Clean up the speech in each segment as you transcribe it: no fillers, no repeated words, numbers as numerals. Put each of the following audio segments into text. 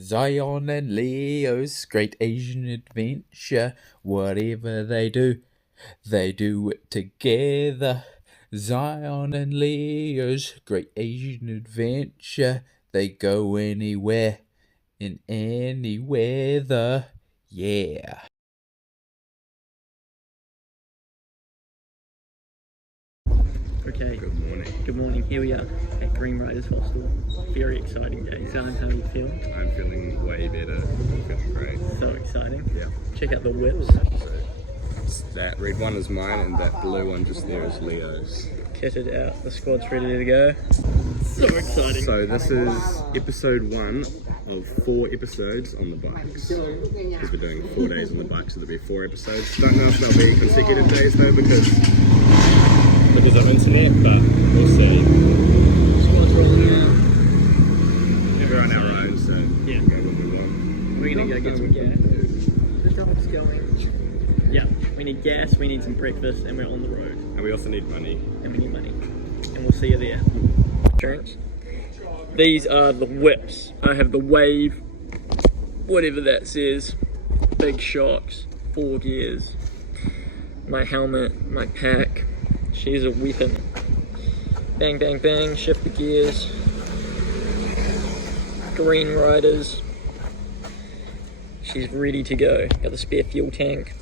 Zion and Leo's great Asian adventure. Whatever they do it together. Zion and Leo's great Asian adventure. They go anywhere, in any weather. Yeah. Okay. Good morning. Good morning. Here we are at Green Riders Hostel. Very exciting day. Zan, how are you feeling? I'm feeling way better. I'm feeling great. So exciting. Yeah. Check out the whips. So that red one is mine, and that blue one just there is Leo's. Kitted out. The squad's ready to go. So exciting. So this is episode 1 of 4 episodes on the bikes. Because we're doing 4 days on the bikes, so there'll be 4 episodes. Don't know if they'll be consecutive days though, because of internet, but we'll see. Squad's rolling out. We're on our own, so yeah, we can go when we want. we're gonna go get some gas. The dog's going. Yeah, we need gas, we need some breakfast, and we're on the road. And we also need money. And we need money. And we'll see you there. Drinks. These are the whips. I have the Wave, whatever that says. Big shocks, 4 gears. My helmet, my pack. She's a weapon. Bang, bang, bang, shift the gears. Green Riders. She's ready to go. Got the spare fuel tank.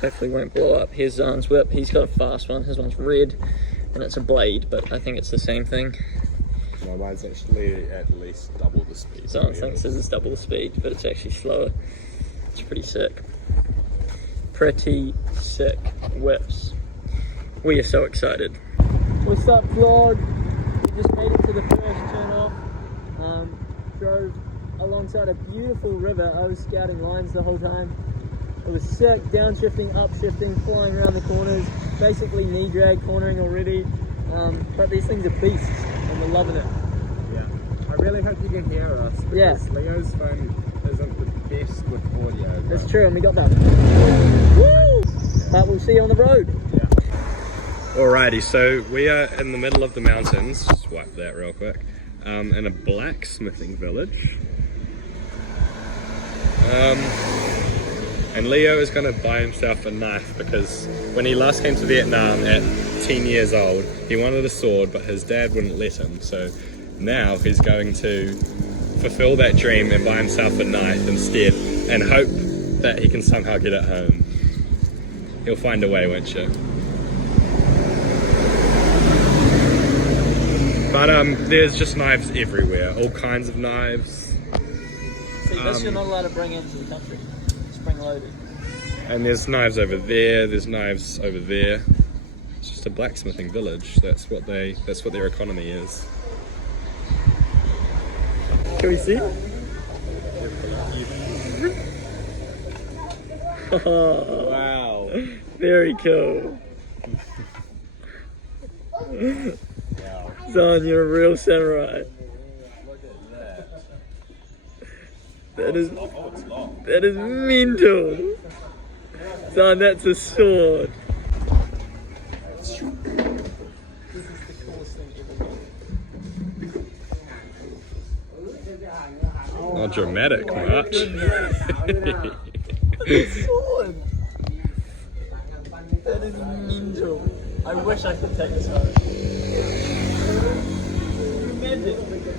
Hopefully won't blow up. Here's Zan's whip. He's got a fast one. His one's red and it's a blade, but I think it's the same thing. My mine's actually at least double the speed. Zan thinks this is double the speed, but it's actually slower. It's pretty sick. Pretty sick whips. We are so excited. What's up, vlog? We just made it to the first turn off. Drove alongside a beautiful river. I was scouting lines the whole time. It was sick, downshifting, upshifting, flying around the corners, basically knee drag cornering already. But these things are beasts and we're loving it. Yeah. I really hope you can hear us, because Leo's phone isn't the best with audio. That's true, and we got that. Woo! But we'll see you on the road. Yeah. Alrighty, so we are in the middle of the mountains, just wipe that real quick, in a blacksmithing village. And Leo is going to buy himself a knife, because when he last came to Vietnam at 10 years old, he wanted a sword, but his dad wouldn't let him. So now he's going to fulfill that dream and buy himself a knife instead, and hope that he can somehow get it home. He'll find a way, won't you? But there's just knives everywhere, all kinds of knives. See, this you're not allowed to bring into the country. Spring loaded. And there's knives over there, there's knives over there. It's just a blacksmithing village. That's what their economy is. Can we see? Oh, Wow. very cool. Zan, you're a real samurai. That is mental. Zan, that's a sword. This is the coolest thing ever. Not dramatic much. Sword. That is mental. I wish I could take this home.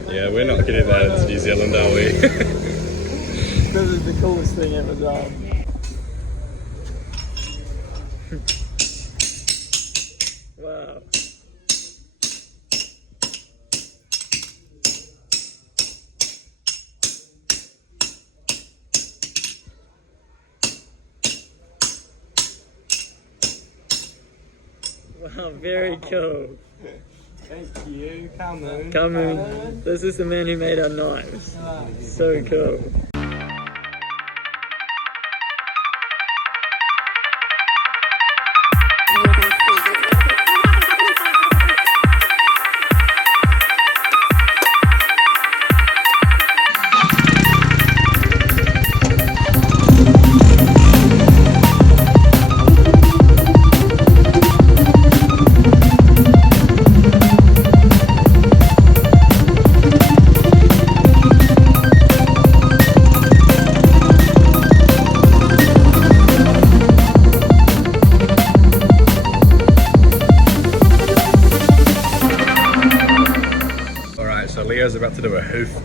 Yeah, we're not getting that into New Zealand, are we? This is the coolest thing ever done. Wow. Wow, very cool. Thank you, come on. Come on. This is the man who made our knives. So cool.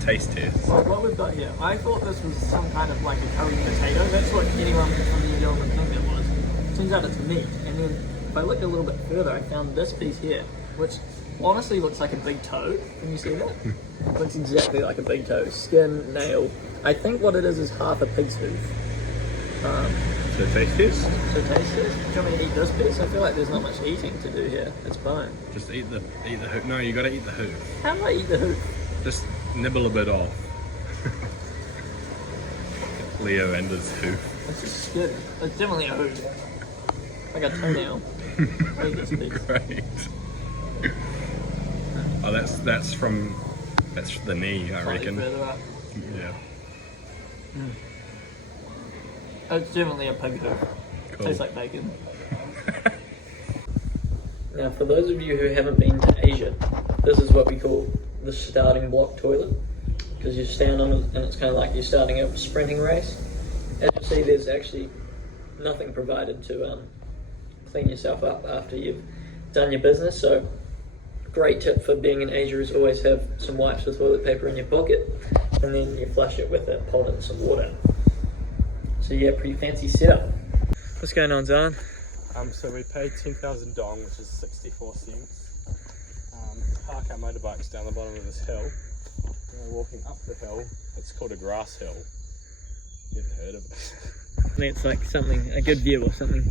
taste test. Well, what we've got here, I thought this was some kind of like a curry potato. That's what anyone from New Zealand would think it was. Turns out it's meat. And then if I looked a little bit further, I found this piece here, which honestly looks like a big toe. Can you see that? Looks exactly like a big toe. Skin, nail. I think what it is half a pig's hoof. So taste test? So taste test? Do you want me to eat this piece? I feel like there's not much eating to do here. It's bone. Just eat the hoof. No, you gotta eat the hoof. How do I eat the hoof? Just nibble a bit off. Leo and his hoof. It's just skin. It's definitely a hoof. Like a toenail. I eat this piece. Great. Oh, that's the knee, I Slightly reckon. further up. Yeah. It's definitely a pig hoof. Cool. Tastes like bacon. Now, for those of you who haven't been to Asia, this is what we call the starting block toilet, because you stand on it and it's kind of like you're starting a sprinting race. As you see, there's actually nothing provided to clean yourself up after you've done your business. So, great tip for being in Asia is always have some wipes with toilet paper in your pocket, and then you flush it with it, hold it in some water. So yeah, pretty fancy setup. What's going on, Zan? So we paid 10,000 dong, which is 64 cents. To park our motorbikes down the bottom of this hill. We're walking up the hill. It's called a grass hill. Never heard of it. I think it's like something, a good view or something.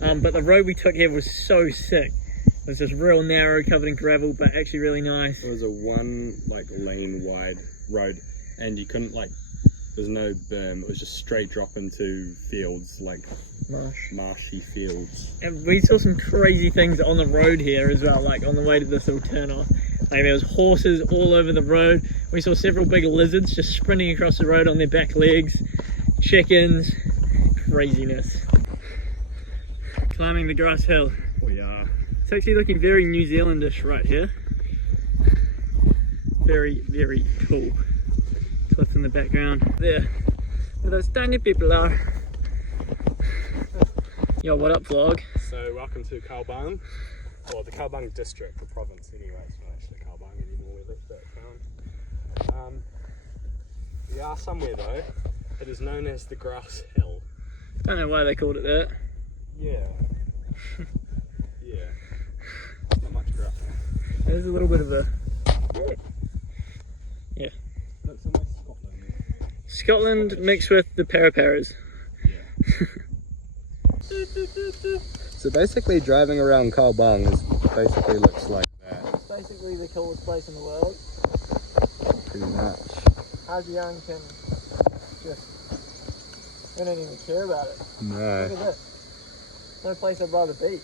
But the road we took here was so sick. It was just real narrow, covered in gravel, but actually really nice. It was a lane wide road, and you couldn't there's no berm. It was just straight drop into fields, marshy fields. And we saw some crazy things on the road here as well, like on the way to this little turn off. Like there was horses all over the road. We saw several big lizards just sprinting across the road on their back legs. Chickens. Craziness. Climbing the grass hill. We are. It's actually looking very New Zealandish right here. Very, very cool. Cliffs in the background. There. Where those tiny people are. Yo, what up, vlog? So welcome to Kalbang, or the Kalbang district, the province anyway. It's not actually Kalbang anymore. We left that town. We are somewhere though. It is known as the Grass Hill. Don't know why they called it that. Yeah. Yeah. Not much grass. There's a little bit of a... Yeah. Looks like Scotland. Scotland mixed with the Paraparas. Yeah. So basically driving around Kalbang basically looks like that. It's basically the coolest place in the world. Pretty much. ASEAN can just... We don't even care about it. No. Look at this. No place I'd rather be.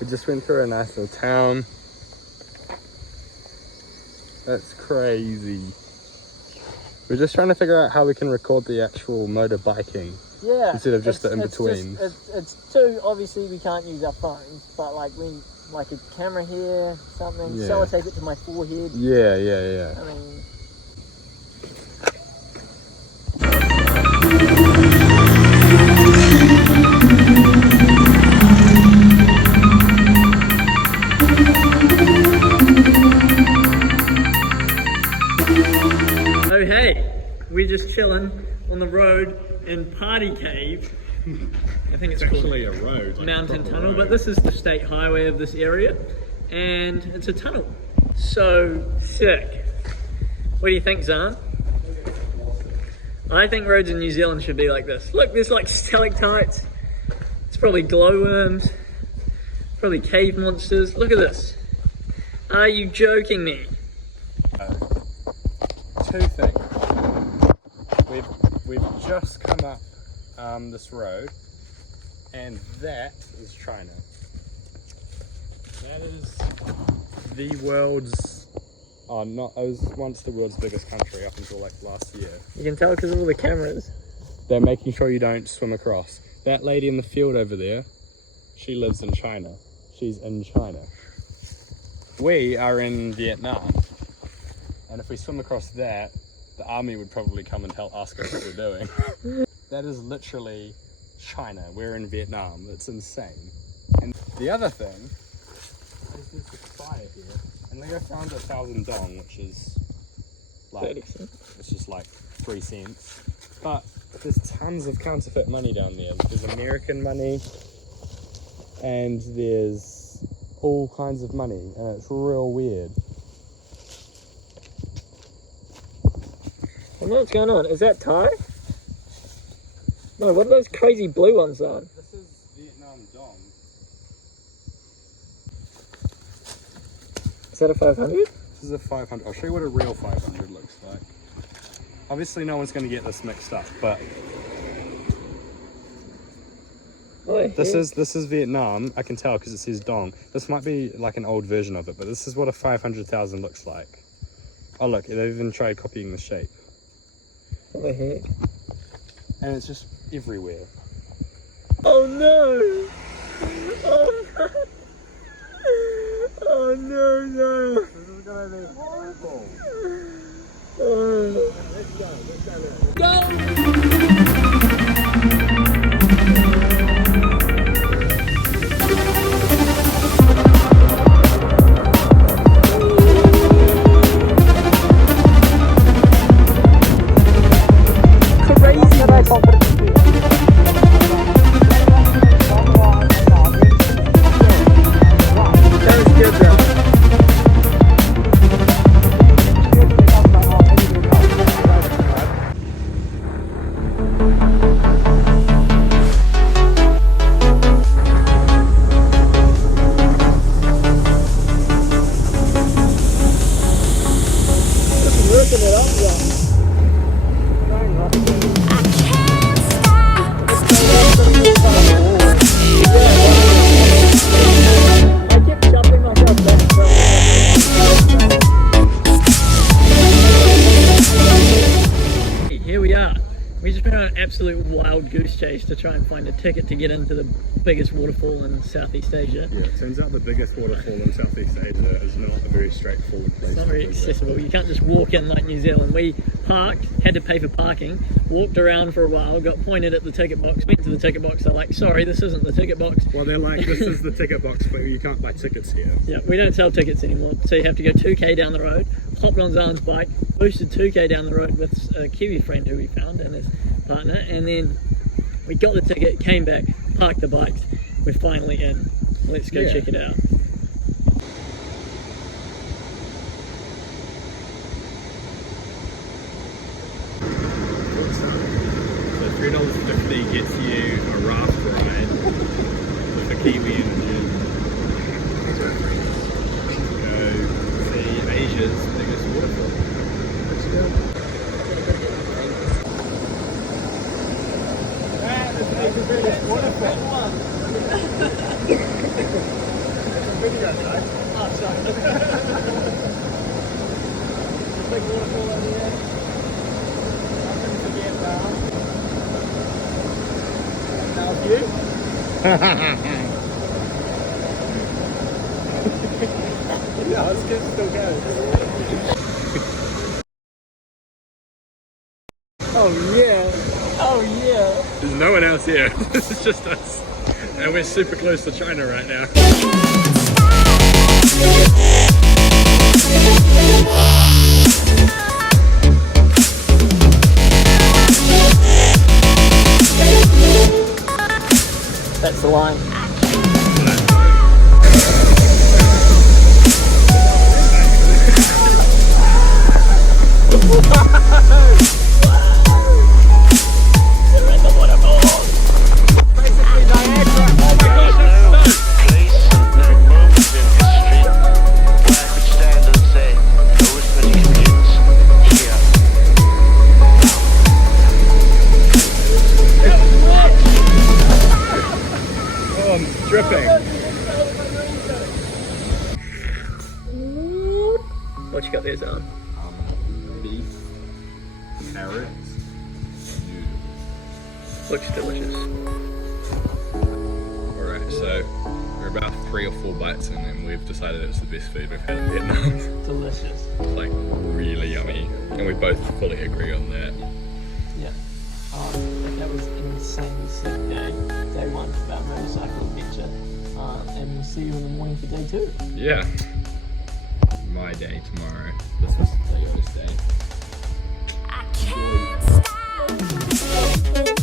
We just went through a nice little town. That's crazy. We're just trying to figure out how we can record the actual motorbiking. Yeah. Instead of just the in-betweens. It's too, obviously we can't use our phones, but like like a camera here, something, Yeah. sellotape it to my forehead. Yeah. I mean... Oh hey, we're just chilling on the road in Party Cave. I think it's called actually a road. Mountain Tunnel, but this is the state highway of this area, and it's a tunnel. So sick. What do you think, Zan? I think roads in New Zealand should be like this. Look, there's like stalactites. It's probably glowworms. Probably cave monsters. Look at this. Are you joking me? Two things. We've just come up this road, and that is China. That is the world's. Oh, not. It was once the world's biggest country up until like last year. You can tell because of all the cameras. They're making sure you don't swim across. That lady in the field over there, she lives in China. She's in China. We are in Vietnam. And if we swim across that, the army would probably come and ask us what we're doing. That is literally China. We're in Vietnam. It's insane. And the other thing is there's this fire here. And then I found 1,000 dong, which is like 30 cents. it's just like 3 cents. But there's tons of counterfeit money down there. There's American money and there's all kinds of money, and it's real weird. I know what's going on. Is that Thai? No, what are those crazy blue ones on? This is Vietnam dong. Is that a 500? This is a 500. I'll show you what a real 500 looks like. Obviously no one's going to get this mixed up, but Oh, this is Vietnam. I can tell because it says dong. This might be like an old version of it, but this is what a 500,000 looks like. Oh look, they've even tried copying the shape. What the heck? And it's just everywhere. Oh no! Oh no! Oh no, no! This is going to be horrible. Oh. Let's go. Absolute wild goose chase to try and find a ticket to get into the biggest waterfall in Southeast Asia. Yeah, it turns out the biggest waterfall in Southeast Asia is not a very straightforward place. It's not very accessible. You can't just walk in like New Zealand. We parked, had to pay for parking, walked around for a while, got pointed at the ticket box, went to the ticket box, they're like, sorry, this isn't the ticket box. Well, they're like, this is the ticket box, but you can't buy tickets here. Yeah, we don't sell tickets anymore. So you have to go 2k down the road, hopped on Zahn's bike, boosted 2k down the road with a Kiwi friend who we found and his partner, and then we got the ticket, came back, parked the bikes, we're finally in. Let's go check it out. So $3.50 gets you a raft ride with a Kiwi in the gym. Go see Asia's biggest waterfall. Let's go. Asia's biggest waterfall. Video, right? Oh, sorry. Big waterfall over here. Nothing to get down. Now you. Yeah, this kid still goes. Oh yeah. Oh yeah. There's no one else here. This is just us. And we're super close to China right now. That's the line. Dripping. What you got there, Zahn? Beef, carrots, noodles. Looks delicious. Alright, so we're about 3 or 4 bites in and we've decided it's the best food we've had in Vietnam. Delicious. It's like really yummy. And we both fully agree on that. Yeah. That was an insanely sick day. Day 1 of our motorcycle adventure. And we'll see you in the morning for day 2. Yeah. my day tomorrow. This is Leo's day. I can't stop.